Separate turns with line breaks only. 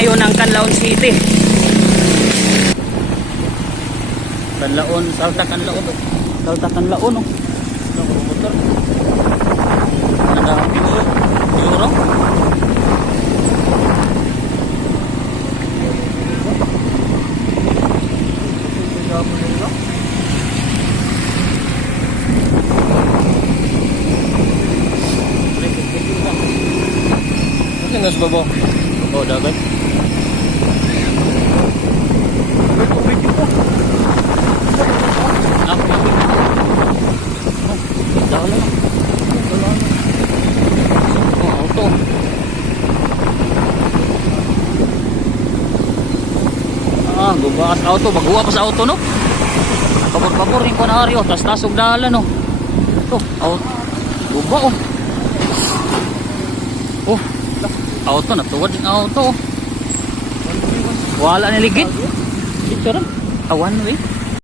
ngayon ng Canlaon City. Canlaon, Salta Canlaon. Salta Canlaon. Oh. Motor. Naka Pinuro. Pinuro.
Ano nga sa babo?
Oh, dagat. Ah, tubig. Oh, dala na. Oh, auto. Ah, guba sa auto. Baguwa pa sa auto, no? Pabor-pabor yung kunaryo. Tas tasog dala, no? Ito, auto. Guba, oh. Oh, auto na tuwad yung auto. oh. Wala ni ligid. Dito rin. Awan way.